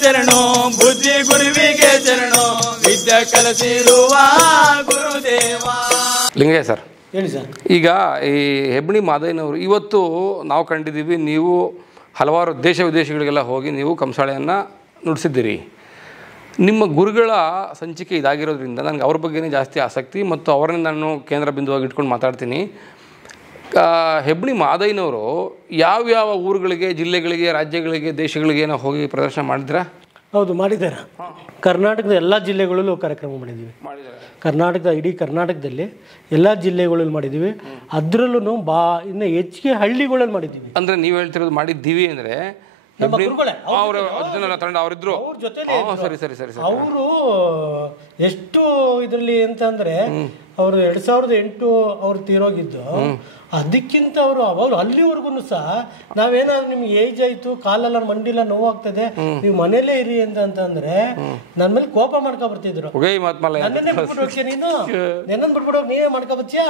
ಶರಣು, ಬುದ್ಧಿ ಗುರುವಿಗೆ ಶರಣು, ವಿದ್ಯೆ ಕಲಿಸಿರುವ ಗುರುದೇವ. ಲಿಂಗಯ್ಯ ಸರ್ ಹೇಳಿ ಸರ್. ಈಗ ಈ ಹೆಬ್ಣಿ ಮಾದಯ್ಯನವರು ಇವತ್ತು ನಾವು ಕಂಡಿದ್ದೀವಿ, ನೀವು ಹಲವಾರು ದೇಶ ವಿದೇಶಗಳಿಗೆಲ್ಲ ಹೋಗಿ ನೀವು ಕಂಸಾಳೆಯನ್ನು ನುಡಿಸಿದ್ದೀರಿ. ನಿಮ್ಮ ಗುರುಗಳ ಸಂಚಿಕೆ ಇದಾಗಿರೋದ್ರಿಂದ ನನಗೆ ಅವ್ರ ಬಗ್ಗೆನೇ ಜಾಸ್ತಿ ಆಸಕ್ತಿ ಮತ್ತು ಅವರನ್ನು ನಾನು ಕೇಂದ್ರ ಬಿಂದುವಾಗಿ ಇಟ್ಕೊಂಡು ಮಾತಾಡ್ತೀನಿ. ಹೆಬ್ಣಿ ಮಾದಯ್ಯನವರು ಯಾವ್ಯಾವ ಊರುಗಳಿಗೆ, ಜಿಲ್ಲೆಗಳಿಗೆ, ರಾಜ್ಯಗಳಿಗೆ, ದೇಶಗಳಿಗೆ ಏನೋ ಹೋಗಿ ಪ್ರದರ್ಶನ ಮಾಡಿದ್ರಾ? ಹೌದು, ಮಾಡಿದ್ದಾರೆ. ಕರ್ನಾಟಕದ ಎಲ್ಲ ಜಿಲ್ಲೆಗಳಲ್ಲೂ ಕಾರ್ಯಕ್ರಮ ಮಾಡಿದ್ದೀವಿ. ಕರ್ನಾಟಕದ ಇಡೀ ಕರ್ನಾಟಕದಲ್ಲಿ ಎಲ್ಲ ಜಿಲ್ಲೆಗಳಲ್ಲಿ ಮಾಡಿದ್ದೀವಿ. ಅದರಲ್ಲೂ ಇನ್ನು ಹೆಚ್ಚಿಗೆ ಹಳ್ಳಿಗಳಲ್ಲಿ ಮಾಡಿದ್ದೀವಿ. ಅಂದರೆ ನೀವು ಹೇಳ್ತಿರೋದು ಮಾಡಿದ್ದೀವಿ ಅಂದರೆ ಅವರಿದ್ರು. ಸರಿ ಸರಿ ಸರಿ. ಅವರು ಎಷ್ಟು ಇದರಲ್ಲಿ ಅಂತಂದ್ರೆ ಅವರು 2008 ಅವ್ರು ತೀರೋಗಿದ್ದು. ಅದಕ್ಕಿಂತ ಅವರು ಅಲ್ಲಿವರೆಗೂ ಸಹ ನಾವೇನಾದ್ರು ನಿಮ್ಗೆ ಏಜ್ ಆಯ್ತು, ಕಾಲೆಲ್ಲ ಮಂಡಿಲ್ಲ ನೋವಾಗ್ತದೆ, ನೀವು ಮನೇಲೇ ಇರಿ ಅಂತಂದ್ರೆ ನನ್ನ ಮೇಲೆ ಕೋಪ ಮಾಡ್ಕೊಬರ್ತಿದ್ರು. ನನ್ನನ್ನೇ ಬಿಟ್ಬಿಟ್ಟು ನೀನು ನನ್ನನ್ನು ಬಿಟ್ಬಿಡೋಗಿ ನೀವೇ ಮಾಡ್ಕೊಬತ್ತೀಯ,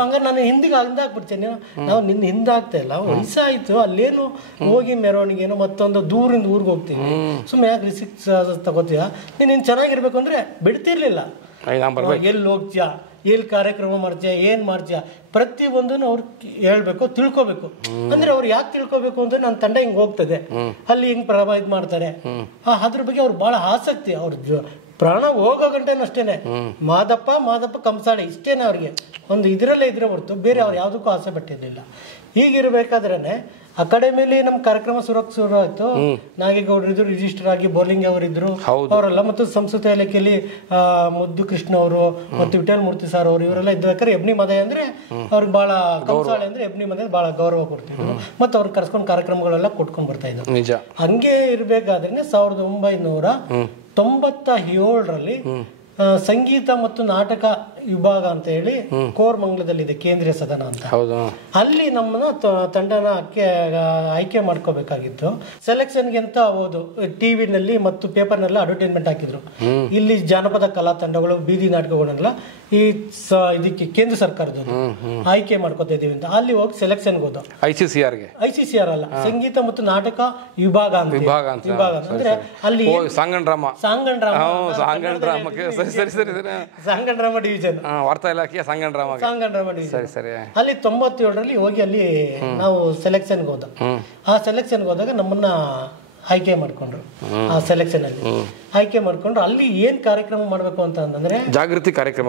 ಹಂಗ ನಾನು ಹಿಂದಾಕ್ಬಿಡ್ತೀನಿ. ನಾವು ನಿನ್ನ ಹಿಂದಾಗ್ತಾ ಇಲ್ಲ, ವಯಸ್ಸಾಯ್ತು, ಅಲ್ಲೇನು ಹೋಗಿ ಮೆರವಣಿಗೆನೋ ಮತ್ತೊಂದು ದೂರಿಂದ ಊರಿಗೆ ಹೋಗ್ತೀವಿ, ಸುಮ್ಮನೆ ಯಾಕೆ ರಿಸಿಕ್ಸ್ ತಗೋತೀಯ, ನೀನು ಚೆನ್ನಾಗಿರ್ಬೇಕು ಅಂದ್ರೆ ಬಿಡ್ತಿರ್ಲಿಲ್ಲ. ಎಲ್ಲಿ ಹೋಗ್ತೀಯಾ, ಎಲ್ಲಿ ಕಾರ್ಯಕ್ರಮ ಮಾಡ್ತೀಯ, ಏನ್ ಮಾಡ್ತೀಯ, ಪ್ರತಿಯೊಂದನ್ನು ಅವ್ರು ಹೇಳ್ಬೇಕು, ತಿಳ್ಕೊಬೇಕು. ಅಂದ್ರೆ ಅವ್ರು ಯಾಕೆ ತಿಳ್ಕೊಬೇಕು ಅಂದ್ರೆ ನನ್ನ ತಂಡ ಹಿಂಗ್ ಹೋಗ್ತದೆ, ಅಲ್ಲಿ ಹಿಂಗ್ ಪ್ರಭಾವಿತ ಮಾಡ್ತಾರೆ, ಅದ್ರ ಬಗ್ಗೆ ಅವ್ರು ಬಹಳ ಆಸಕ್ತಿ. ಅವ್ರ ಪ್ರಾಣ ಹೋಗೋ ಗಂಟೆನೂ ಅಷ್ಟೇನೆ, ಮಾದಪ್ಪ ಕಂಸಾಳೆ ಇಷ್ಟೇನೆ ಅವ್ರಿಗೆ ಒಂದು ಇದರಲ್ಲೇ ಇದ್ರೆ ಹೊರತು ಬೇರೆ ಅವ್ರು ಯಾವುದಕ್ಕೂ ಆಸೆ ಪಟ್ಟಿರ್ಲಿಲ್ಲ. ಹೀಗಿರ್ಬೇಕಾದ್ರೇನೆ ಅಕಾಡೆಮಿಲಿ ನಮ್ ಕಾರ್ಯಕ್ರಮ ಶುರು ಆಯ್ತು. ನಾಗೇಗೌಡರು ಇದ್ರು, ರಿಜಿಸ್ಟರ್ ಆಗಿ ಬೋರ್ಲಿಂಗ್ ಅವರಿದ್ರು, ಅವರೆಲ್ಲ, ಮತ್ತು ಸಂಸ್ಕೃತ ಇಲಾಖೆಯಲ್ಲಿ ಮುದ್ದು ಕೃಷ್ಣ ಅವರು ಮತ್ತು ವಿಠಲ್ ಮೂರ್ತಿ ಸರ್ ಅವರು ಇವರೆಲ್ಲ ಇದ್ಬೇಕಾದ್ರೆ ಹೆಬ್ಣಿ ಮಾದಯ್ಯ ಅಂದ್ರೆ ಅವ್ರಿಗೆ ಬಹಳ, ಕಂಸಾಳೆ ಅಂದ್ರೆ ಹೆಬ್ಣಿ ಮಾದಯ್ಯ ಬಹಳ ಗೌರವ ಕೊಡ್ತಿದ್ರು. ಮತ್ತೆ ಅವ್ರು ಕರ್ಸ್ಕೊಂಡು ಕಾರ್ಯಕ್ರಮಗಳೆಲ್ಲ ಕೊಟ್ಕೊಂಡ್ ಬರ್ತಾ ಇದ್ರು. ಹಂಗೆ ಇರ್ಬೇಕಾದ್ರೆ 1997ರಲ್ಲಿ ಸಂಗೀತ ಮತ್ತು ನಾಟಕ ವಿಭಾಗ ಅಂತ ಹೇಳಿ ಕೋರಮಂಗಲದಲ್ಲಿದೆ ಕೇಂದ್ರೀಯ ಸದನ ಅಂತ. ಅಲ್ಲಿ ನಮ್ಮನ್ನ ತಂಡನ ಆಯ್ಕೆ ಮಾಡ್ಕೋಬೇಕಾಗಿತ್ತು. ಸೆಲೆಕ್ಷನ್ಗೆ ಅಂತ ಹೋದು ಟಿವಿನಲ್ಲಿ ಮತ್ತು ಪೇಪರ್ನೆಲ್ಲ ಅಡ್ವರ್ಟೈಸ್ಮೆಂಟ್ ಹಾಕಿದ್ರು. ಇಲ್ಲಿ ಜಾನಪದ ಕಲಾ ತಂಡಗಳು, ಬೀದಿ ನಾಟಕಗಳನ್ನೆಲ್ಲ ಈ ಇದಕ್ಕೆ ಕೇಂದ್ರ ಸರ್ಕಾರದ ಆಯ್ಕೆ ಮಾಡ್ಕೋತಾ ಇದೀವಿ ಅಂತ. ಅಲ್ಲಿ ಹೋಗಿ ಸೆಲೆಕ್ಷನ್ಗೆ ಹೋದ. ICCR ಅಲ್ಲ, ಸಂಗೀತ ಮತ್ತು ನಾಟಕ ವಿಭಾಗ ಅಂದ್ರೆ ಅಲ್ಲಿ ಸಾಂಗನ್ ಡ್ರಾಮಾ ಡಿವಿಷನ್, ವಾರ್ತಾ ಇಲಾಖೆಯ ಸಾಂಗನ್ ಡ್ರಾಮಾ ಡಿವಿಷನ್. ಅಲ್ಲಿ 97ರಲ್ಲಿ ಹೋಗಿ ಅಲ್ಲಿ ನಾವು ಸೆಲೆಕ್ಷನ್ಗೆ ಹೋದ. ಆ ಸೆಲೆಕ್ಷನ್ಗೆ ಹೋದಾಗ ನಮ್ಮನ್ನ ಆಯ್ಕೆ ಮಾಡ್ಕೊಂಡ್ರು. ಆ ಸೆಲೆಕ್ಷನ್ ಅಲ್ಲಿ ಆಯ್ಕೆ ಮಾಡ್ಕೊಂಡ್ರು. ಅಲ್ಲಿ ಏನ್ ಕಾರ್ಯಕ್ರಮ ಮಾಡ್ಬೇಕು ಅಂತಂದ್ರೆ ಜಾಗೃತಿ ಕಾರ್ಯಕ್ರಮ,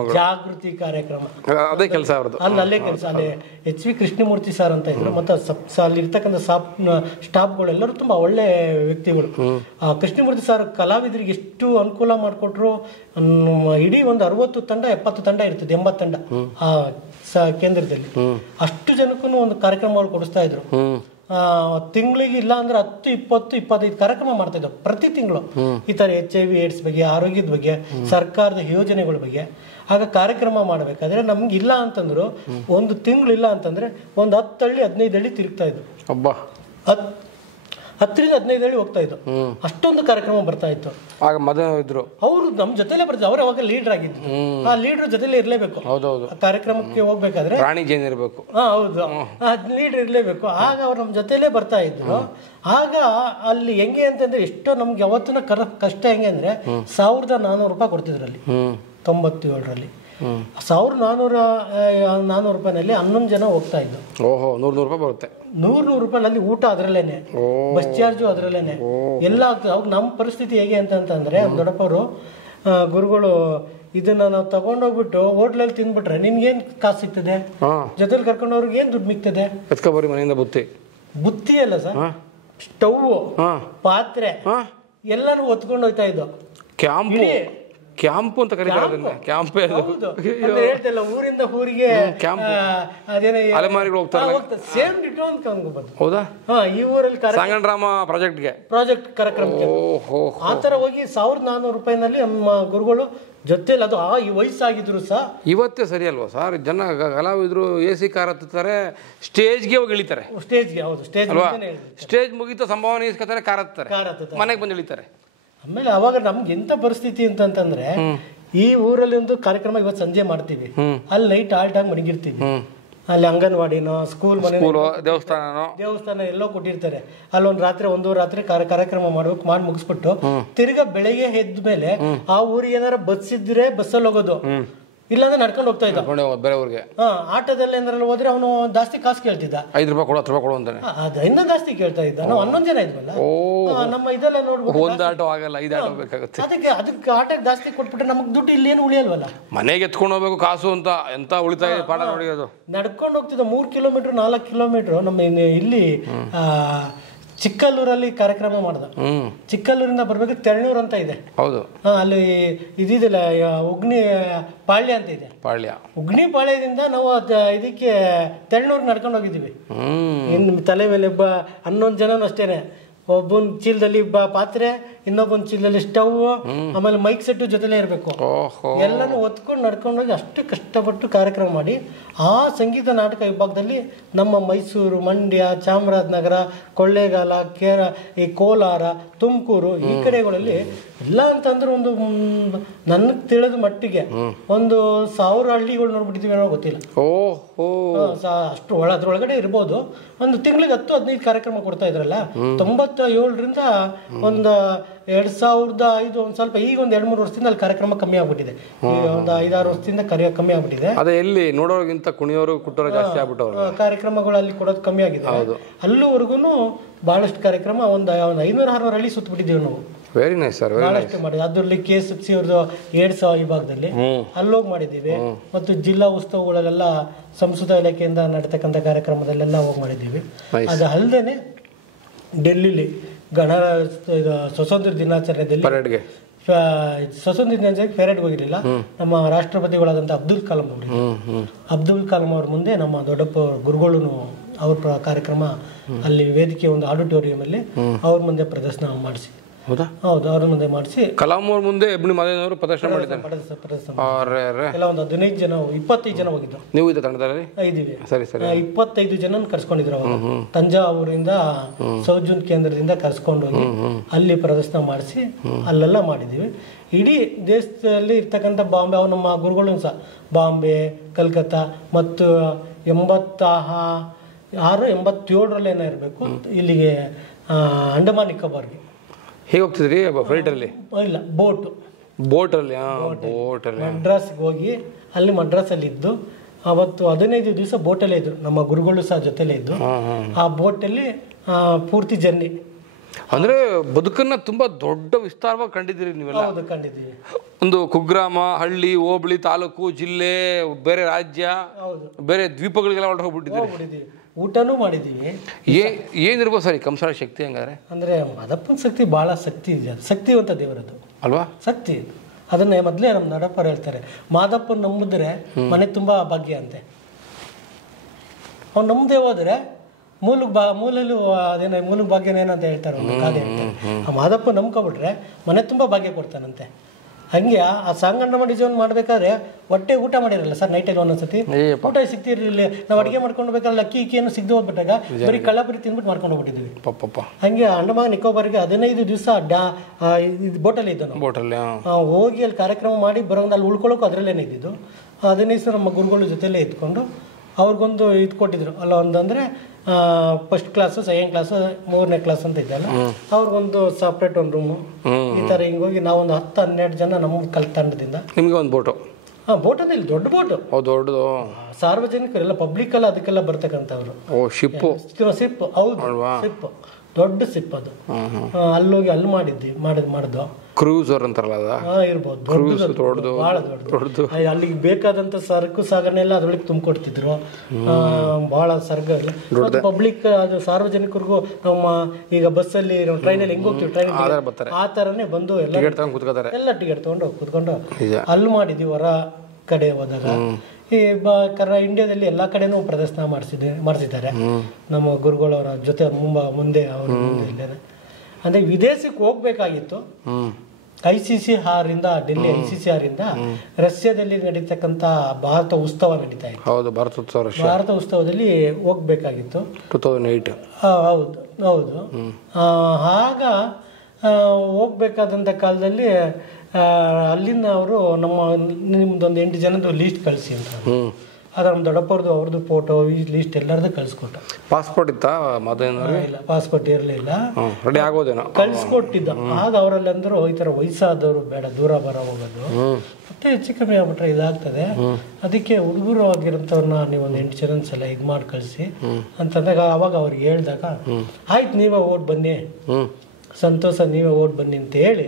ಅದೇ ಕೆಲಸ ಅವ್ರದ್ದು. ಅಲ್ಲೇ ಕೆಲಸ. ಅಲ್ಲಿ HV ಕೃಷ್ಣಮೂರ್ತಿ ಸರ್ ಅಂತ ಇದ್ರು, ಮತ್ತೆ ಅಲ್ಲಿ ಇರ್ತಕ್ಕಂಥ ಸ್ಟಾಫ್ಗಳೆಲ್ಲರೂ ತುಂಬಾ ಒಳ್ಳೆ ವ್ಯಕ್ತಿಗಳು. ಕೃಷ್ಣಮೂರ್ತಿ ಸರ್ ಕಲಾವಿದರಿಗೆ ಎಷ್ಟು ಅನುಕೂಲ ಮಾಡಿಕೊಟ್ರು. ಇಡೀ ಒಂದು 60 ತಂಡ 70 ತಂಡ ಇರ್ತದೆ, 80 ತಂಡ ಆ ಕೇಂದ್ರದಲ್ಲಿ. ಅಷ್ಟು ಜನಕ್ಕೂ ಒಂದು ಕಾರ್ಯಕ್ರಮಗಳು ಕೊಡಿಸ್ತಾ ಇದ್ರು. ತಿಂಗಳಿಗೆ ಇಲ್ಲ ಅಂದ್ರೆ 10, 20, 25 ಕಾರ್ಯಕ್ರಮ ಮಾಡ್ತಾ ಇದ್ದವು ಪ್ರತಿ ತಿಂಗಳು. ಈ ತರ HIV AIDS ಬಗ್ಗೆ, ಆರೋಗ್ಯದ ಬಗ್ಗೆ, ಸರ್ಕಾರದ ಯೋಜನೆಗಳ ಬಗ್ಗೆ. ಆಗ ಕಾರ್ಯಕ್ರಮ ಮಾಡ್ಬೇಕಾದ್ರೆ ನಮ್ಗೆ ಇಲ್ಲ ಅಂತಂದ್ರು, ಒಂದು ತಿಂಗಳು ಇಲ್ಲ ಅಂತಂದ್ರೆ ಒಂದು 10 ಹಳ್ಳಿ 15 ಹಳ್ಳಿ ತಿರುಗ್ತಾ ಇದ್ರು. 10ರಿಂದ 15 ಹಳ್ಳಿ ಹೋಗ್ತಾ ಇದ್ದು. ಅಷ್ಟೊಂದು ಕಾರ್ಯಕ್ರಮ ಬರ್ತಾ ಇತ್ತು. ಆಗ ಇದ್ರು ಅವರು ನಮ್ ಜೊತೆಲೆ ಬರ್ತಾರೆ. ಅವ್ರು ಅವಾಗ ಲೀಡರ್ ಆಗಿದ್ರು. ಆ ಲೀಡರ್ ಜೊತೆಲೆ ಇರ್ಲೇಬೇಕು. ಕಾರ್ಯಕ್ರಮಕ್ಕೆ ಹೋಗ್ಬೇಕಾದ್ರೆ ಇರ್ಬೇಕು. ಹೌದು, ಲೀಡರ್ ಇರ್ಲೇಬೇಕು. ಆಗ ಅವ್ರು ನಮ್ ಜೊತೆಲೆ ಬರ್ತಾ ಇದ್ರು. ಆಗ ಅಲ್ಲಿ ಹೆಂಗೆ ಅಂತಂದ್ರೆ ಎಷ್ಟೋ ನಮ್ಗೆ ಯಾವತ್ತಿನ ಕಷ್ಟ ಹೆಂಗೆ ಅಂದ್ರೆ 1400 ರೂಪಾಯಿ ಕೊಡ್ತಿದ್ರು ಅಲ್ಲಿ 97ರಲ್ಲಿ. 1400 ರೂಪಾಯಿನಲ್ಲಿ 11 ಜನ ಹೋಗ್ತಾ ಇದ್ದು. 100 ರೂಪಾಯಿ ಬರುತ್ತೆ. 100 ರೂಪಾಯಿನಲ್ಲಿ ಊಟ ಅದ್ರಲ್ಲೇನೆ, ಬಸ್ ಚಾರ್ಜು ಅದ್ರಲ್ಲೇನೆ ಎಲ್ಲ ಆಗ್ತದೆ. ಅವಾಗ ನಮ್ಮ ಪರಿಸ್ಥಿತಿ ಹೇಗೆ ಅಂತಂದ್ರೆ ದೊಡ್ಡಪ್ಪರು ಗುರುಗಳು ಇದನ್ನ ನಾವು ತಗೊಂಡೋಗ್ಬಿಟ್ಟು ಹೋಟ್ಲಲ್ಲಿ ತಿಂದ್ಬಿಟ್ರೆ ನಿನ್ಗೇನ್ ಕಾಸು ಸಿಗ್ತದೆ, ಜೊತೆಲಿ ಕರ್ಕೊಂಡವ್ರಿಗೆ ಏನ್ ದುಡ್ಡು ಮಿಗ್ತದೆ. ಮನೆಯಿಂದ ಬುತ್ತಿ ಅಲ್ಲ ಸರ್, ಸ್ಟವ್, ಪಾತ್ರೆ ಎಲ್ಲಾನು ಹೊತ್ಕೊಂಡು ಹೋಗ್ತಾ ಇದ್ದು. ಕ್ಯಾಂಪು ಅಂತ ಕರೀತಾರೆ. ಕ್ಯಾಂಪೇ ಹೇಳ್ತಲ್ಲ, ಊರಿಂದ ಊರಿಗೆ ಅಲೆಮಾರಿಗಳು ಹೋಗ್ತಾರೆ. ಸೇಮ್ ಡಿಟೋ ಅಂತ ಅನ್ಕೋಬಹುದು. ಹೌದಾ? ಈ ಊರಲ್ಲಿ ಸಾಂಗನ್ ಡ್ರಾಮಾ ಪ್ರಾಜೆಕ್ಟ್ ಕಾರ್ಯಕ್ರಮಕ್ಕೆ ಆತರ ಹೋಗಿ 1400 ರೂಪಾಯಿನಲ್ಲಿ ನಮ್ಮ ಗುರುಗಳು ಜೊತೆಲಿ, ಅದು ಈ ವಯಸ್ಸಾಗಿದ್ರು ಸಹ. ಇವತ್ತೇ ಸರಿ ಅಲ್ವಾ ಸರ್? ಜನ ಕಲಾವಿದ್ರು AC ಕಾರ್ ಹತ್ತಾರೆ, ಸ್ಟೇಜ್ಗೆ ಹೋಗಿ ಇಳಿತಾರೆ. ಸ್ಟೇಜ್ ಮುಗಿತ ಸಂಭಾವನೆ ಇಸ್ಕೊತಾರೆ, ಕಾರ್ ಹತ್ತಾರೆ, ಮನೆಗೆ ಬಂದು ಇಳಿತಾರೆ. ಆಮೇಲೆ ಅವಾಗ ನಮ್ಗೆ ಎಂತ ಪರಿಸ್ಥಿತಿ ಅಂತಂದ್ರೆ, ಈ ಊರಲ್ಲಿ ಒಂದು ಕಾರ್ಯಕ್ರಮ ಇವತ್ತು ಸಂಜೆ ಮಾಡ್ತೀವಿ, ಅಲ್ಲಿ ನೈಟ್ ಆಲ್ಟ್ ಆಗಿ ಮಡಗಿರ್ತೀವಿ. ಅಲ್ಲಿ ಅಂಗನವಾಡಿನೋ ಸ್ಕೂಲ್ ಮನೆ ದೇವಸ್ಥಾನ ಎಲ್ಲೋ ಕೊಟ್ಟಿರ್ತಾರೆ. ಅಲ್ಲೊಂದು ರಾತ್ರಿ 1 ರಾತ್ರಿ ಕಾರ್ಯಕ್ರಮ ಮಾಡ್ಬೇಕು, ಮಾಡಿ ಮುಗಿಸ್ಬಿಟ್ಟು ತಿರ್ಗಾ ಬೆಳಗ್ಗೆ ಎದ್ದ ಮೇಲೆ ಆ ಊರಿಗೆ ಏನಾರ ಬಸ್ ಇದ್ರೆ ಬಸ್ಸಲ್ಲಿ ಹೋಗೋದು, ಇಲ್ಲಾಂದ್ರೆ ನಡ್ಕೊಂಡು ಹೋಗ್ತಾ ಇದ್ದ ಬೇರೆ ಊರಿಗೆ. ಆಟೋದಲ್ಲಿ ಏನಾರಲ್ಲಿ ಹೋದ್ರೆ ಅವನು ಜಾಸ್ತಿ ಕಾಸು ಕೇಳ್ತಿದ್ದ, 5 ರೂಪಾಯಿ ಕೊಡು 10 ರೂಪಾಯಿ ಕೊಡು ಅಂತಾನೆ. ಅದು ಇನ್ನೂ ಜಾಸ್ತಿ ಕೇಳ್ತಾ ಇದ್ದ. ನಾವು 11 ಜನ ಇದ್ವಲ್ಲ, ನಮ್ಮ ಇದೆಲ್ಲ ನೋಡ್ಬೋದು, ಒಂದು ಆಟೋ ಆಗಲ್ಲ, 5 ಆಟೋ ಬೇಕಾಗುತ್ತೆ. ಅದಕ್ಕೆ ಆಟೋಕ್ಕೆ ಜಾಸ್ತಿ ಕೊಟ್ಬಿಟ್ರೆ ನಮಗೆ ದುಡ್ಡು ಇಲ್ಲಿ ಏನು ಉಳಿಯಲ್ವಲ್ಲ. ಮನೆಗೆ ಎತ್ಕೊಂಡು ಹೋಗ್ಬೇಕು ಕಾಸು ಅಂತ ಎಂತ ಉಳಿತಾಯ ಪಾಠ ನೋಡಿ. ಅದು ನಡ್ಕೊಂಡು ಹೋಗ್ತಿದ್ದ 3 ಕಿಲೋಮೀಟರ್ 4 ಕಿಲೋಮೀಟರ್. ನಮ್ಮ ಇಲ್ಲಿ ಚಿಕ್ಕಲ್ಲೂರಲ್ಲಿ ಕಾರ್ಯಕ್ರಮ ಮಾಡ್ದ. ಚಿಕ್ಕಲ್ಲೂರಿಂದ ಬರ್ಬೇಕು ತೆರಳೂರು ಅಂತ ಇದೆ, ಹೌದು, ಅಲ್ಲಿ ಇದಿದೆಲ್ಲ ಉಗ್ನಿ ಪಾಳ್ಯ ಅಂತ ಇದೆ. ಉಗ್ನಿ ಪಾಳ್ಯದಿಂದ ನಾವು ಇದಕ್ಕೆ ತೆರಳೂರು ನಡ್ಕೊಂಡು ಹೋಗಿದ್ದೀವಿ. ಇನ್ನು ತಲೆ ಮೇಲೆ 11 ಜನನು ಅಷ್ಟೇನೆ. ಒಬ್ಬನ ಚೀಲದಲ್ಲಿ ಪಾತ್ರೆ, ಇನ್ನೊಬ್ಬನ ಚೀಲದಲ್ಲಿ ಸ್ಟವ್, ಆಮೇಲೆ ಮೈಕ್ ಸೆಟ್ ಜೊತೆಲೇ ಇರಬೇಕು. ಎಲ್ಲಾನು ಹೊತ್ಕೊಂಡು ನಡ್ಕೊಂಡೋಗಿ ಅಷ್ಟು ಕಷ್ಟಪಟ್ಟು ಕಾರ್ಯಕ್ರಮ ಮಾಡಿ ಆ ಸಂಗೀತ ನಾಟಕ ವಿಭಾಗದಲ್ಲಿ ನಮ್ಮ ಮೈಸೂರು, ಮಂಡ್ಯ, ಚಾಮರಾಜನಗರ, ಕೊಳ್ಳೇಗಾಲ, ಈ ಕೋಲಾರ, ತುಮಕೂರು ಈ ಕಡೆಗಳಲ್ಲಿ ಎಲ್ಲ ಅಂತಂದ್ರೆ ಒಂದು ನನಗೆ ತಿಳಿದ ಮಟ್ಟಿಗೆ 1,000 ಹಳ್ಳಿಗಳು ನೋಡ್ಬಿಟ್ಟಿದ್ದೀವಿ ಅನ್ನೋ ಗೊತ್ತಿಲ್ಲ. ಅಷ್ಟು ಅದ್ರೊಳಗಡೆ ಇರ್ಬೋದು. ಒಂದು ತಿಂಗಳಿಗೆ 10-15 ಕಾರ್ಯಕ್ರಮ ಕೊಡ್ತಾ ಇದ್ರಲ್ಲ. 97ರಿಂದ ಒಂದು 2005 ಒಂದು ಸ್ವಲ್ಪ, ಈಗ ಒಂದು 2-3 ವರ್ಷದಿಂದ ಅಲ್ಲಿ ಕಾರ್ಯಕ್ರಮ ಕಮ್ಮಿ ಆಗ್ಬಿಟ್ಟಿದೆ. ಒಂದು 5-6 ವರ್ಷದಿಂದ ಕಮ್ಮಿ ಆಗ್ಬಿಟ್ಟಿದೆ. ಅದೇ ಎಲ್ಲಿ ನೋಡೋರ್ಗಿಂತ ಕುಣಿಯೋರು ಕುಟ್ಟೋರು ಜಾಸ್ತಿ ಆಗ್ಬಿಟ್ಟವ್ರು. ಕಾರ್ಯಕ್ರಮಗಳು ಅಲ್ಲಿ ಕೊಡೋದು ಕಮ್ಮಿ ಆಗಿದೆ. ಅಲ್ಲಿವರೆಗೂ ಬಹಳಷ್ಟು ಕಾರ್ಯಕ್ರಮ ಒಂದು 500-600 ಹಳ್ಳಿ ಸುತ್ತಬಿಟ್ಟಿದ್ದೀವಿ ನಾವು. ವೆರಿ ನೈಸ್ ಸರ್, ಬಹಳಷ್ಟು ಮಾಡಿದ್ವಿ. ಅದರಲ್ಲಿ KSFC ಅವ್ರದ್ದು ಏಡ್ಸ್ ವಿಭಾಗದಲ್ಲಿ ಅಲ್ಲೋಗಿ ಮಾಡಿದ್ದೀವಿ. ಮತ್ತು ಜಿಲ್ಲಾ ಉತ್ಸವಗಳಲ್ಲೆಲ್ಲ ಸಂಸ್ಕೃತ ಇಲಾಖೆಯಿಂದ ನಡೀತಕ್ಕಂಥ ಕಾರ್ಯಕ್ರಮದಲ್ಲೆಲ್ಲ ಹೋಗಿ ಮಾಡಿದ್ದೀವಿ. ಅದು ಅಲ್ಲದೆ ಡೆಲ್ಲಿಲಿ ಸ್ವಾತಂತ್ರ್ಯ ದಿನಾಚರಣೆಯಲ್ಲಿ ಸ್ವಾತಂತ್ರ್ಯ ದಿನಾಚರಣೆಗೆ ಪೆರೇಡ್ಗೆ ಹೋಗಿರಲಿಲ್ಲ. ನಮ್ಮ ರಾಷ್ಟ್ರಪತಿಗಳಾದಂಥ ಅಬ್ದುಲ್ ಕಲಾಂ ಅವ್ರ ಮುಂದೆ ನಮ್ಮ ದೊಡ್ಡಪ್ಪ ಗುರುಗಳು ಅವ್ರ ಕಾರ್ಯಕ್ರಮ ಅಲ್ಲಿ ವೇದಿಕೆ ಒಂದು ಆಡಿಟೋರಿಯಂ ಅಲ್ಲಿ ಅವ್ರ ಮುಂದೆ ಪ್ರದರ್ಶನ ಮಾಡಿಸಿ. ಹೌದು, ಅವ್ರ ಮುಂದೆ ಮಾಡಿಸಿ ಕಲಾಂ ಅವ್ರ ಮುಂದೆ ಹೆಬ್ಣಿ ಮಾದೇನವರು ಪ್ರದರ್ಶನ ಮಾಡಿದ್ದಾರೆ. ಎಲ್ಲ ಒಂದು 15 ಜನ 25 ಜನ ಹೋಗಿದ್ರು. ನೀವು ಇದ್ದ ತಂಡದಲ್ಲಿ ಇದ್ದೀವಿ. ಸರಿ ಸರಿ. 25 ಜನ ಕರ್ಸ್ಕೊಂಡಿದ್ರು ಅವಾಗ. ತಂಜಾವೂರಿಂದ ಸೌಜನ್ ಕೇಂದ್ರದಿಂದ ಕರ್ಸ್ಕೊಂಡು ಹೋಗಿ ಅಲ್ಲಿ ಪ್ರದರ್ಶನ ಮಾಡಿಸಿ ಅಲ್ಲೆಲ್ಲ ಮಾಡಿದ್ದೀವಿ. ಇಡೀ ದೇಶದಲ್ಲಿ ಇರ್ತಕ್ಕಂಥ ಬಾಂಬೆ, ಅವು ನಮ್ಮ ಗುರುಗಳು ಸಹ ಬಾಂಬೆ, ಕಲ್ಕತ್ತಾ ಮತ್ತು 87 ಏನೋ ಇರಬೇಕು ಇಲ್ಲಿಗೆ ಅಂಡಮಾನ್ ನಿಕೋಬಾರ್ಗೆ. ಹೇಗೆ ಹೋಗ್ತಿದ್ರಿ? ಫ್ಲೈಟಲ್ಲಿ? ಇಲ್ಲ, ಬೋಟಲ್ಲಿ ಮಡ್ರಾಸ್ಗೆ ಹೋಗಿ ಅಲ್ಲಿ ಮಡ್ರಾಸಲ್ಲಿ ಇದ್ದು ಅವತ್ತು 15 ದಿವಸ ಬೋಟಲ್ಲೇ ಇದ್ರು. ನಮ್ಮ ಗುರುಗಳು ಸಹ ಜೊತೆಲೇ ಇದ್ದು ಆ ಬೋಟಲ್ಲಿ ಪೂರ್ತಿ ಜರ್ನಿ. ಅಂದ್ರೆ ಬದುಕನ್ನ ತುಂಬಾ ದೊಡ್ಡ ವಿಸ್ತಾರವಾಗಿ ಕಂಡಿದ್ದೀರಿ ನೀವೆಲ್ಲ. ಹೌದು, ಕಂಡಿದ್ದೀವಿ. ಒಂದು ಕುಗ್ರಾಮ, ಹಳ್ಳಿ, ಹೋಬಳಿ, ತಾಲೂಕು, ಜಿಲ್ಲೆ, ಬೇರೆ ರಾಜ್ಯ, ಬೇರೆ ದ್ವೀಪಗಳಿಗೆಲ್ಲ ಹೋಗ್ಬಿಟ್ಟಿದ್ದೀವಿ. ಊಟನೂ ಮಾಡಿದ್ದೀವಿ. ಏನಿರ್ಬೋದು ಸರಿ ಕಂಸಾಳೆ ಶಕ್ತಿ ಹಂಗಾರೆ? ಅಂದ್ರೆ ಮಾದಪ್ಪನ ಶಕ್ತಿ ಬಹಳ ಶಕ್ತಿ ಇದೆ. ಶಕ್ತಿವಂತ ದೇವರದು ಅಲ್ವಾ, ಶಕ್ತಿ. ಅದನ್ನೇ ಮೊದಲೇ ನಮ್ಮ ದೊಡ್ಡಪ್ಪರು ಹೇಳ್ತಾರೆ, ಮಾದಪ್ಪನ ನಂಬಿದ್ರೆ ಮನೆ ತುಂಬಾ ಭಾಗ್ಯ ಅಂತೆ. ಅವ್ನು ನಂಬದೇ ಹೋದ್ರೆ ಮೂಲಲ್ಲೂ ಅದೇನ ಮೂಲಕ್ ಭಾಗ್ಯನ ಏನಂತ ಹೇಳ್ತಾರೆ ಒಂದು ಗಾದೆ ಹೇಳ್ತಾರೆ. ಆ ಮಾದಪ್ಪ ನಂಬ್ಕೊಬಿಟ್ರೆ ಮನೆ ತುಂಬಾ ಭಾಗ್ಯ ಕೊಡ್ತಾನಂತೆ. ಹಂಗೆ ಆ ಸಾಂಗಣ್ಣ ಮಾಡಿ ಜೀವನ ಮಾಡ್ಬೇಕಾದ್ರೆ ಹೊಟ್ಟೆ ಊಟ ಮಾಡಿರಲ್ಲ ಸರ್. ನೈಟಲ್ಲಿ ಒಂದೊಂದ್ಸತಿ ಊಟ ಸಿಗ್ತಿರ್ಲಿಲ್ಲ. ನಾವು ಅಡುಗೆ ಮಾಡ್ಕೊಂಡು ಹೋಗ್ಬೇಕಾದ್ರೆ ಅಕ್ಕಿ ಸಿಗ್ದು ಹೋಗ್ಬಿಟ್ಟಾಗ ಬರೀ ಕಳ್ಳಬರಿ ತಿಂದ್ಬಿಟ್ಟು ಮಾಡ್ಕೊಂಡು ಹೋಗ್ಬಿಟ್ಟಿದ್ವಿ. ಹಂಗೆ ಅಂಡಮಾನ್ ನಿಕೋಬಾರ್ಗೆ 15 ದಿವಸ ಬೋಟಲ್ಲಿ ಇದ್ದು ನಾವು ಹೋಗಿ ಅಲ್ಲಿ ಕಾರ್ಯಕ್ರಮ ಮಾಡಿ ಬರೋದು. ಅಲ್ಲಿ ಉಳ್ಕೊಳ್ಳೋಕೆ ಅದರಲ್ಲೇನೆ ಇದ್ದಿದ್ದು. 15 ದಿವಸ ನಮ್ಮ ಗುರುಗಳ ಜೊತೆಲೇ ಇದ್ಕೊಂಡು ಅವ್ರಿಗೊಂದು ಇದು ಕೊಟ್ಟಿದ್ರು ಅಲ್ಲ, ಒಂದಂದ್ರೆ ಫಸ್ಟ್ ಕ್ಲಾಸು, ಸೆಕೆಂಡ್ ಕ್ಲಾಸು, 3ನೇ ಕ್ಲಾಸ್ ಅಂತ ಇದ್ದಲ್ಲ, ಅವ್ರಿಗೊಂದು ಸಪ್ರೇಟ್ ಒಂದು ರೂಮು. ಈ ಥರ ಹಿಂಗೋಗಿ ನಾವೊಂದು 10-12 ಜನ ನಮ್ಮ ತಂಡದಿಂದ. ನಿಮಗೆ ಒಂದು ಬೋಟು? ಬೋಟಲ್ಲಿ ದೊಡ್ಡ ಬೋಟು, ದೊಡ್ಡದು ಸಾರ್ವಜನಿಕರೆಲ್ಲ ಪಬ್ಲಿಕ್ ಎಲ್ಲ ಅದಕ್ಕೆಲ್ಲ ಬರ್ತಕ್ಕಂಥವ್ರು. ಸಿಪ್, ಹೌದು ಸಿಪ್, ದೊಡ್ಡ ಸಿಪ್ ಅದು. ಅಲ್ಲೋಗಿ ಅಲ್ಲಿ ಮಾಡಿದ್ವಿ. ಮಾಡಿದ್ದು ಕ್ರೂಸರ್ ಅಂತಾರಲ್ಲ, ಇರ್ಬೋದು, ದೊಡ್ಡದು, ಬಹಳ ದೊಡ್ಡದು. ಅಲ್ಲಿಗೆ ಬೇಕಾದಂತ ಸರಕು ಸಾಗಣೆ ಎಲ್ಲ ಅದ್ರೊಳಗೆ ತುಂಬಿಕೊಡ್ತಿದ್ರು. ಬಹಳ ಸರ್ಗ ಪಬ್ಲಿಕ್, ಅದು ಸಾರ್ವಜನಿಕರಿಗೂ ನಮ್ಮ ಈಗ ಬಸ್ಸಲ್ಲಿ ಟ್ರೈನಲ್ಲಿ ಹೆಂಗ್ ಹೋಗ್ತೀವಿ, ಟ್ರೈನ್ ಆ ತರನೇ ಬಂದು ಎಲ್ಲ ಟಿಕೆಟ್ ತಗೊಂಡು ಕುತ್ಕೊಂಡು ಅಲ್ಲಿ ಮಾಡಿದ್ವಿ. ಹೊರ ಕಡೆ ಹೋದಾಗ ಈ ಇಂಡಿಯಾದಲ್ಲಿ ಎಲ್ಲಾ ಕಡೆನೂ ಪ್ರದರ್ಶನ ಮಾಡಿಸಿದ್ದಾರೆ ನಮ್ಮ ಗುರುಗಳವರ ಜೊತೆ ಮುಂದೆ ಅವರು. ಅಂದ್ರೆ ವಿದೇಶಕ್ಕೆ ಹೋಗ್ಬೇಕಾಗಿತ್ತು. ICCR ಇಂದ, ಡೆಲ್ಲಿ ICCR ಇಂದ ರಷ್ಯಾದಲ್ಲಿ ನಡೀತಕ್ಕಂತ ಭಾರತ ಉತ್ಸವ ನಡೀತಾ ಇತ್ತು. ಭಾರತ ಉತ್ಸವದಲ್ಲಿ ಹೋಗ್ಬೇಕಾಗಿತ್ತು 2008. ಹೌದು. ಆಗ ಹೋಗ್ಬೇಕಾದಂತ ಕಾಲದಲ್ಲಿ ಅಲ್ಲಿಂದ ಅವರು ನಿಮ್ದೊಂದು 8 ಜನದ ಲೀಸ್ಟ್ ಕಳಿಸಿ ಅಂತ. ಆಗ ನಮ್ಮ ದೊಡ್ಡಪ್ಪವ್ರದ್ದು ಅವ್ರದ್ದು ಫೋಟೋ ಈ ಲೀಸ್ಟ್ ಎಲ್ಲರದ್ದು ಕಳಿಸ್ಕೊಟ್ಟ. ಪಾಸ್ಪೋರ್ಟ್ ಇತ್ತಾ ಮಾದಯ್ಯನವ್ರಿಗೆ? ಇಲ್ಲ, ಪಾಸ್ಪೋರ್ಟ್ ಇರಲಿಲ್ಲ. ರೆಡಿ ಆಗೋದೇನೋ ಕಳಿಸ್ಕೊಟ್ಟಿದ್ದ. ಆಗ ಅವರಲ್ಲಿ ಅಂದರು ಈ ಥರ ವಯಸ್ಸಾದವರು ಬೇಡ, ದೂರ ಬರ ಹೋಗೋದು, ಮತ್ತೆ ಹೆಚ್ಚು ಕಮ್ಮಿ ಆಗ್ಬಿಟ್ರೆ ಇದಾಗ್ತದೆ, ಅದಕ್ಕೆ ಹುಡುಗರು ಆಗಿರೋಂಥವ್ರನ್ನ ನೀವೊಂದು 8 ಜನ ಸಲ ಇದು ಮಾಡಿ ಕಳಿಸಿ ಅಂತಂದಾಗ ಅವಾಗ ಅವ್ರಿಗೆ ಹೇಳಿದಾಗ ಆಯ್ತು ನೀವೇ ಓಟ್ ಬನ್ನಿ, ಸಂತೋಷ ನೀವೇ ಓಟ್ ಬನ್ನಿ ಅಂತ ಹೇಳಿ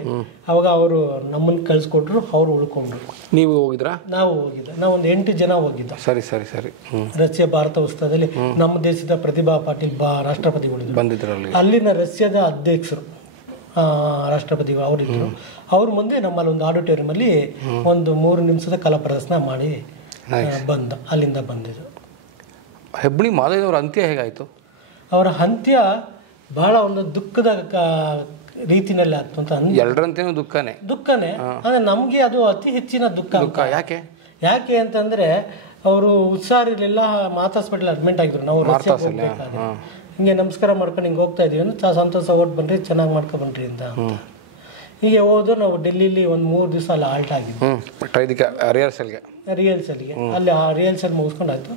ಅವಾಗ ಅವರು ನಮ್ಮನ್ನು ಕಳಿಸ್ಕೊಟ್ರು. ಅವ್ರು ಉಳ್ಕೊಂಡ್ರು. ನೀವು ಹೋಗಿದ್ರಾ? ನಾವು ಹೋಗಿದ್ದ. ನಾವು ಒಂದು 8 ಜನ ಹೋಗಿದ್ದ. ಸರಿ ಸರಿ ಸರಿ. ರಷ್ಯಾ ಭಾರತ ಉತ್ಸವದಲ್ಲಿ ನಮ್ಮ ದೇಶದ ಪ್ರತಿಭಾ ಪಾಟೀಲ್ ರಾಷ್ಟ್ರಪತಿಗಳು ಬಂದಿದ್ರು. ಅಲ್ಲಿನ ರಷ್ಯಾದ ಅಧ್ಯಕ್ಷರು ರಾಷ್ಟ್ರಪತಿಗಳು ಅವರಿದ್ರು. ಅವ್ರ ಮುಂದೆ ನಮ್ಮಲ್ಲಿ ಒಂದು ಆಡಿಟೋರಿಯಮಲ್ಲಿ ಒಂದು 3 ನಿಮಿಷದ ಕಲಾ ಪ್ರದರ್ಶನ ಮಾಡಿ ಅಲ್ಲಿಂದ ಬಂದಿದ್ದು. ಹೆಬ್ಣಿ ಮಾದಯ್ಯನವರ ಅಂತ್ಯ ಹೇಗಾಯಿತು? ಅವರ ಅಂತ್ಯ ಬಹಳ ಒಂದು ದುಃಖದ ರೀತಿನಲ್ಲಿ ಆಗ್ತು ಅಂತ. ಎಲ್ಲರಂತೇನು ದುಃಖನೇ ಅಂದ್ರೆ ನಮ್ಗೆ ಅದು ಅತಿ ಹೆಚ್ಚಿನ ದುಃಖ. ಯಾಕೆ ಅಂತಂದ್ರೆ ಅವರು ಹುಷಾರಿರ್ಲಿಲ್ಲ, ಮಾತಾ ಹಾಸ್ಪಿಟಲ್ ಅಡ್ಮಿಟ್ ಆಗಿದ್ರು. ನಾವು ಹೋಗ್ಬೇಕಾದ್ರೆ ಹಿಂಗೆ ನಮಸ್ಕಾರ ಮಾಡ್ಕೊಂಡು ಹಿಂಗೆ ಹೋಗ್ತಾ ಇದೀವಿ ಅಂದ್ರೆ ಸಂತೋಷ ಓಟ್ ಬನ್ರಿ, ಚೆನ್ನಾಗಿ ಮಾಡ್ಕೊ ಬನ್ರಿ ಅಂತ. ಹೀಗೆ ಹೋದ್ರು. ನಾವು ಡೆಲ್ಲಿಲಿ ಒಂದು 3 ದಿವಸ ಅಲ್ಲಿ ಆಲ್ಟ್ ಆಗಿದ್ವಿ ರಿಹರ್ಸಲ್ಗೆ. ಅಲ್ಲಿ ಆ ರಿಹರ್ಸಲ್ ಮುಗಿಸ್ಕೊಂಡಾಯ್ತು.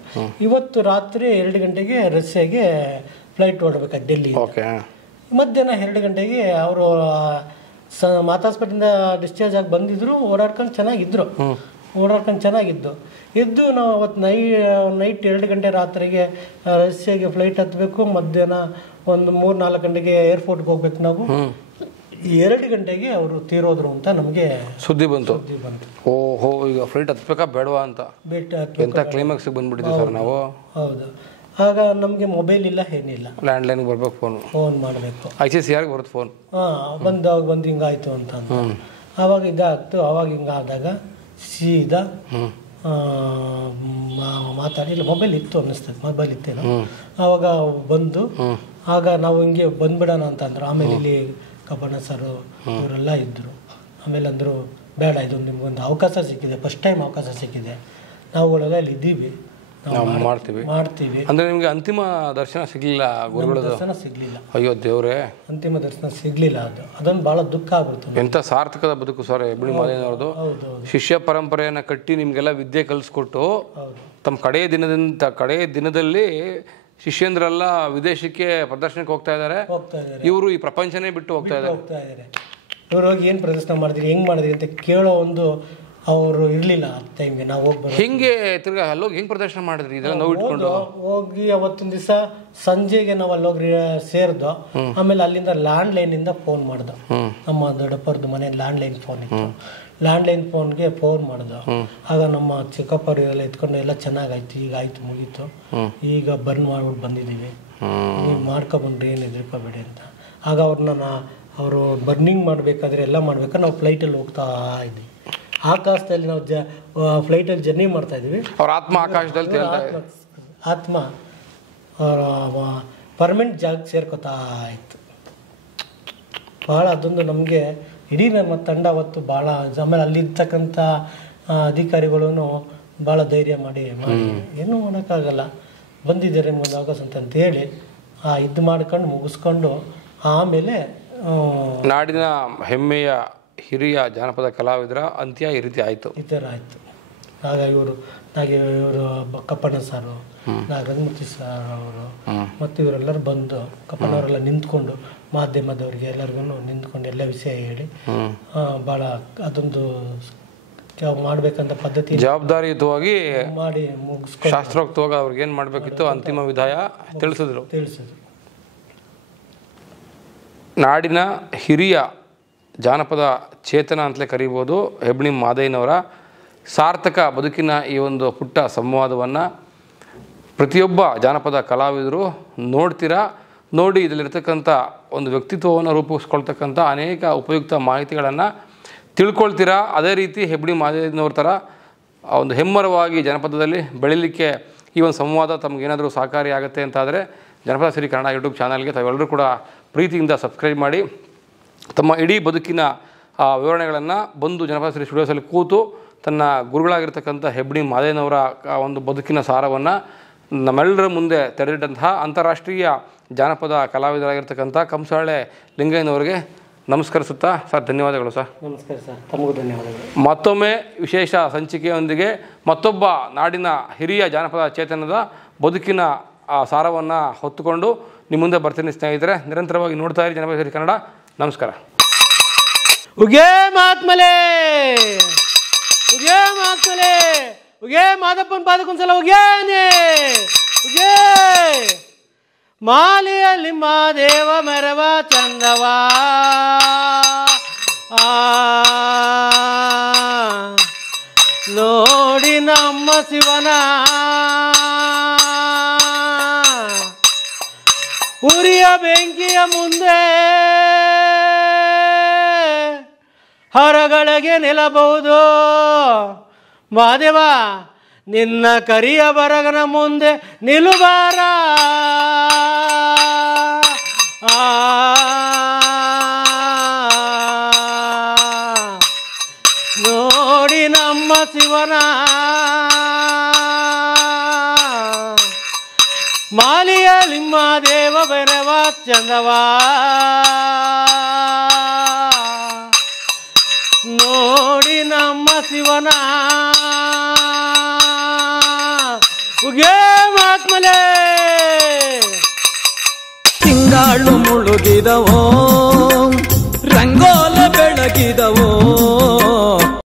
ಇವತ್ತು ರಾತ್ರಿ 2 ಗಂಟೆಗೆ ರಷ್ಯಾಗೆ ಫ್ಲೈಟ್ ಹೊರಡ್ಬೇಕಾಯ್ತು ಡೆಲ್ಲಿ. ಮಧ್ಯಾಹ್ನ 2 ಗಂಟೆಗೆ ಅವರು ಮಾತಾ ಹಾಸ್ಪಿಟಲಿಂದ ಡಿಸ್ಚಾರ್ಜ್ ಆಗಿ ಬಂದಿದ್ರು. ಓಡಾಡ್ಕೊಂಡು ಚೆನ್ನಾಗಿದ್ದು ಇದ್ದು ನಾವು ಅವತ್ತು ನೈಟ್ 2 ಗಂಟೆ ರಾತ್ರಿಗೆ ರಷ್ಯಾಗೆ ಫ್ಲೈಟ್ ಹತ್ತಬೇಕು. ಮಧ್ಯಾಹ್ನ ಒಂದು 3-4 ಗಂಟೆಗೆ ಏರ್ಪೋರ್ಟ್ಗೆ ಹೋಗ್ಬೇಕು. ನಾವು 2 ಗಂಟೆಗೆ ಅವರು ತೀರೋದ್ರು ಅಂತ ನಮಗೆ ಸುದ್ದಿ ಬಂತು. ಓಹೋ, ಈಗ ಫ್ಲೈಟ್ ಹತ್ಬೇಕಾ ಬೇಡವಾ ಅಂತ ಎಂತ ಕ್ಲೈಮ್ಯಾಕ್ಸ್ ಬಂದ್ಬಿಟ್ಟಿದ್ವಿ ಸರ್ ನಾವು. ಹೌದು. ಆಗ ನಮಗೆ ಮೊಬೈಲ್ ಇಲ್ಲ, ಏನಿಲ್ಲ. ಲ್ಯಾಂಡ್ಲೈನ್ಗೆ ಬರ್ಬೇಕು, ಫೋನ್ ಮಾಡಬೇಕು. ICCRಗೆ ಬರುತ್ತೆ ಫೋನ್. ಬಂದು ಹಿಂಗಾಯ್ತು ಅಂತ ಆವಾಗ ಇದಾಗ್ತು. ಅವಾಗ ಹಿಂಗಾದಾಗ ಸೀದಾ ಮಾತಾಡಿ, ಇಲ್ಲ ಮೊಬೈಲ್ ಇತ್ತು ಅನ್ನಿಸ್ತದೆ, ಮೊಬೈಲ್ ಇತ್ತೇನೋ. ಆವಾಗ ಬಂದು ಆಗ ನಾವು ಹಿಂಗೆ ಬಂದ್ಬಿಡೋಣ ಅಂತಂದ್ರು. ಆಮೇಲೆ ಇಲ್ಲಿ ಕಬ್ಬಣ್ಣ ಸರು ಇವರೆಲ್ಲ ಇದ್ದರು. ಆಮೇಲೆ ಅಂದರು ಬೇಡ, ಇದು ನಿಮ್ಗೊಂದು ಅವಕಾಶ ಸಿಕ್ಕಿದೆ, ಫಸ್ಟ್ ಟೈಮ್ ಅವಕಾಶ ಸಿಕ್ಕಿದೆ, ನಾವುಗಳೆಲ್ಲ ಇಲ್ಲಿ ಇದ್ದೀವಿ, ಮಾಡ್ತೀವಿ ಅಂದ್ರೆ ನಿಮ್ಗೆ ಅಂತಿಮ ದರ್ಶನ ಸಿಗ್ಲಿಲ್ಲ? ಗುರುಗಳ ದರ್ಶನ ಸಿಗ್ಲಿಲ್ಲ. ಅಯ್ಯೋ ದೇವ್ರೆ, ಅಂತಿಮ ದರ್ಶನ ಸಿಗ್ಲಿಲ್ಲ. ಅದೊಂದು ಬಹಳ ದುಃಖ ಆಗ್ಬಿಡ್ತು. ಎಂತ ಸಾರ್ಥಕದ ಬದುಕು ಸರ್ ಹೆಬ್ಣಿ ಮಾದಯ್ಯನವ್ರದ್ದು. ಶಿಷ್ಯ ಪರಂಪರೆಯನ್ನ ಕಟ್ಟಿ ನಿಮ್ಗೆಲ್ಲ ವಿದ್ಯೆ ಕಲಿಸ್ಕೊಟ್ಟು ತಮ್ಮ ಕಡೆಯ ದಿನದಲ್ಲಿ ಶಿಷ್ಯಂದ್ರೆಲ್ಲ ವಿದೇಶಕ್ಕೆ ಪ್ರದರ್ಶನಕ್ಕೆ ಹೋಗ್ತಾ ಇದ್ದಾರೆ. ಇವರು ಈ ಪ್ರಪಂಚನೇ ಬಿಟ್ಟು ಹೋಗ್ತಾ ಇದ್ದಾರೆ. ಇವ್ರು ಹೋಗಿ ಏನು ಪ್ರದರ್ಶನ ಮಾಡಿದ್ರಿ, ಹೆಂಗ್ ಮಾಡಿದ್ರಿ ಅಂತ ಕೇಳೋ ಒಂದು ಅವರು ಇರ್ಲಿಲ್ಲ ಆ ಟೈಮ್ಗೆ. ನಾವು ಹೋಗ್ಬಾರ್ದು. ಹಿಂಗೆ ತಿರ್ಗಾ ಅಲ್ಲೋಗಿ ಹೆಂಗ್ ಪ್ರದರ್ಶನ ಮಾಡಿದ್ರಿ? ಇದೆಲ್ಲ ನೋವು ಇಟ್ಕೊಂಡು ಹೋಗಿ ಅವತ್ತಿನ ದಿವಸ ಸಂಜೆಗೆ ನಾವು ಅಲ್ಲೋಗಿ ಸೇರ್ದು. ಆಮೇಲೆ ಅಲ್ಲಿಂದ ಲ್ಯಾಂಡ್ ಲೈನ್ ಇಂದ ಫೋನ್ ಮಾಡ್ದು. ನಮ್ಮ ದೊಡ್ಡಪ್ಪರದ್ದು ಮನೆ ಲ್ಯಾಂಡ್ ಲೈನ್ ಫೋನ್ ಇತ್ತು. ಲ್ಯಾಂಡ್ ಲೈನ್ ಫೋನ್ಗೆ ಫೋನ್ ಮಾಡ್ದು. ಆಗ ನಮ್ಮ ಚಿಕ್ಕಪ್ಪರು ಎಲ್ಲ ಎತ್ಕೊಂಡು ಎಲ್ಲ ಚೆನ್ನಾಗಾಯ್ತು, ಈಗ ಆಯ್ತು, ಮುಗೀತು, ಈಗ ಬರ್ನ್ ಮಾಡ್ಬಿಟ್ಟು ಬಂದಿದ್ದೀವಿ, ನೀವು ಮಾಡ್ಕೊಬಂದ್ರಿ, ಏನು ಹೆದರ್ಕೋಬೇಡಿ ಅಂತ. ಆಗ ಅವರು ಬರ್ನಿಂಗ್ ಮಾಡಬೇಕಾದ್ರೆ ಎಲ್ಲ ಮಾಡ್ಬೇಕಾದ್ರೆ ನಾವು ಫ್ಲೈಟಲ್ಲಿ ಹೋಗ್ತಾ ಇದ್ವಿ. ಆಕಾಶದಲ್ಲಿ ನಾವು ಫ್ಲೈಟಲ್ಲಿ ಜರ್ನಿ ಮಾಡ್ತಾ ಇದ್ವಿ. ಅವ್ರ ಆತ್ಮ ಆಕಾಶದಲ್ಲಿ ಆತ್ಮ ಪರ್ಮನೆಂಟ್ ಜಾಗಕ್ಕೆ ಸೇರ್ಕೋತಾ ಇತ್ತು. ಭಾಳ ಅದೊಂದು ನಮಗೆ ಇಡೀ ನಮ್ಮ ತಂಡ ಅವತ್ತು ಭಾಳ. ಆಮೇಲೆ ಅಲ್ಲಿರ್ತಕ್ಕಂಥ ಅಧಿಕಾರಿಗಳೂ ಭಾಳ ಧೈರ್ಯ ಮಾಡಿ ಏನೂ ಮಾಡೋಕ್ಕಾಗಲ್ಲ, ಬಂದಿದ್ದಾರೆ ನಿಮ್ಗೊಂದು ಅವಕಾಶ ಅಂತ ಹೇಳಿ ಇದು ಮಾಡ್ಕೊಂಡು ಮುಗಿಸ್ಕೊಂಡು ಆಮೇಲೆ ನಾಡಿನ ಹೆಮ್ಮೆಯ ಹಿರಿಯ ಜಾನಪದ ಕಲಾವಿದರ ಅಂತ್ಯ ಈ ರೀತಿ ಆಯಿತು. ಈ ಥರ ಆಯಿತು. ಆಗ ಇವರು ಕಪ್ಪಣ್ಣ ಸಾರು, ರಂಗಮೂರ್ತಿ ಸರ್ ಅವರು ಮತ್ತು ಇವರೆಲ್ಲರೂ ಬಂದು ಕಪ್ಪಣ್ಣವರೆಲ್ಲ ನಿಂತ್ಕೊಂಡು ಮಾಧ್ಯಮದವ್ರಿಗೆ ಎಲ್ಲರಿಗೂ ನಿಂತ್ಕೊಂಡು ಎಲ್ಲ ವಿಷಯ ಹೇಳಿ ಭಾಳ ಅದೊಂದು ಮಾಡಬೇಕಂತ ಪದ್ಧತಿ ಜವಾಬ್ದಾರಿಯುತವಾಗಿ ಮಾಡಿ ಮುಗಿಸ್ಕೊಂಡು ಶಾಸ್ತ್ರೋಕ್ತವಾಗಿ ಅವ್ರಿಗೆ ಏನು ಮಾಡಬೇಕಿತ್ತು ಅಂತಿಮ ವಿಧಾಯ ತಿಳಿಸಿದ್ರು. ನಾಡಿನ ಹಿರಿಯ ಜಾನಪದ ಚೇತನ ಅಂತಲೇ ಕರೀಬೋದು ಹೆಬ್ಣಿ ಮಾದಯ್ಯನವರ ಸಾರ್ಥಕ ಬದುಕಿನ ಈ ಒಂದು ಪುಟ್ಟ ಸಂವಾದವನ್ನು ಪ್ರತಿಯೊಬ್ಬ ಜಾನಪದ ಕಲಾವಿದರು ನೋಡ್ತೀರಾ. ನೋಡಿ ಇದರಲ್ಲಿರ್ತಕ್ಕಂಥ ಒಂದು ವ್ಯಕ್ತಿತ್ವವನ್ನು ರೂಪಿಸ್ಕೊಳ್ತಕ್ಕಂಥ ಅನೇಕ ಉಪಯುಕ್ತ ಮಾಹಿತಿಗಳನ್ನು ತಿಳ್ಕೊಳ್ತೀರಾ. ಅದೇ ರೀತಿ ಹೆಬ್ಣಿ ಮಾದಯ್ಯನವ್ರ ಥರ ಒಂದು ಹೆಮ್ಮರವಾಗಿ ಜನಪದದಲ್ಲಿ ಬೆಳೀಲಿಕ್ಕೆ ಈ ಒಂದು ಸಂವಾದ ತಮಗೇನಾದರೂ ಸಹಕಾರಿಯಾಗುತ್ತೆ ಅಂತಾದರೆ ಜನಪದ ಸಿರಿ ಕನ್ನಡ ಯೂಟ್ಯೂಬ್ ಚಾನಲ್ಗೆ ತಾವೆಲ್ಲರೂ ಕೂಡ ಪ್ರೀತಿಯಿಂದ ಸಬ್ಸ್ಕ್ರೈಬ್ ಮಾಡಿ ತಮ್ಮ ಇಡೀ ಬದುಕಿನ ವಿವರಣೆಗಳನ್ನು ಬಂದು ಜನಪದ ಸಿರಿ ಸ್ಟುಡಿಯೋಸಲ್ಲಿ ಕೂತು ತನ್ನ ಗುರುಗಳಾಗಿರ್ತಕ್ಕಂಥ ಹೆಬ್ಣಿ ಮಾದಯ್ಯನವರ ಒಂದು ಬದುಕಿನ ಸಾರವನ್ನು ನಮ್ಮೆಲ್ಲರ ಮುಂದೆ ತೆರೆದಿಟ್ಟಂತಹ ಅಂತಾರಾಷ್ಟ್ರೀಯ ಜಾನಪದ ಕಲಾವಿದರಾಗಿರ್ತಕ್ಕಂಥ ಕಂಸಾಳೆ ಲಿಂಗಯ್ಯನವರಿಗೆ ನಮಸ್ಕರಿಸುತ್ತಾ ಸರ್, ಧನ್ಯವಾದಗಳು ಸರ್. ನಮಸ್ಕಾರ ಸರ್, ತಮಗೂ ಧನ್ಯವಾದಗಳು. ಮತ್ತೊಮ್ಮೆ ವಿಶೇಷ ಸಂಚಿಕೆಯೊಂದಿಗೆ ಮತ್ತೊಬ್ಬ ನಾಡಿನ ಹಿರಿಯ ಜಾನಪದ ಚೇತನದ ಬದುಕಿನ ಸಾರವನ್ನು ಹೊತ್ತುಕೊಂಡು ನಿಮ್ಮ ಮುಂದೆ ಬರ್ತೀನಿ ಸ್ನೇಹಿತರೆ. ನಿರಂತರವಾಗಿ ನೋಡ್ತಾ ಇರಿ ಜನಪದ ಸಿರಿ ಕನ್ನಡ. ನಮಸ್ಕಾರ. ಉಗೇ ಮಾತ್ಮಲೆ, ಉಗೇ ಮಾತ್ಮಲೆ, ಉಗೇ ಮಾದಪ್ಪನ ಪಾದಕ್ಕೊಂದ್ಸಲ ಉಗ್ಯಾನೆ, ಉಗೇ ಮಾಲಿಯಲ್ಲಿ ಮಾದೇವ ಮೆರವ ಚಂದವ ನೋಡಿ ನಮ್ಮ ಶಿವನ ಉರಿಯ ಬೆಂಕಿಯ ಮುಂದೆ ಹೊರಗಳಿಗೆ ನಿಲ್ಲಬಹುದು. ಮಾದೇವ ನಿನ್ನ ಕರಿಯ ಬರಗನ ಮುಂದೆ ನಿಲ್ಲುಬಾರ. ನೋಡಿ ನಮ್ಮ ಶಿವನ ಮಾಲಿಯ ಲಿಂಗ ದೇವ ಬೆರವ ಚಂದವ ನೋಡಿ ನಮ್ಮ ಶಿವನ ಉಗೇ ಮಾತ್ಮಲೆ. ತಿಂಗಾಳು ಮುಳುಗಿದವೋ ರಂಗೋಲ ಬೆಳಗಿದವೋ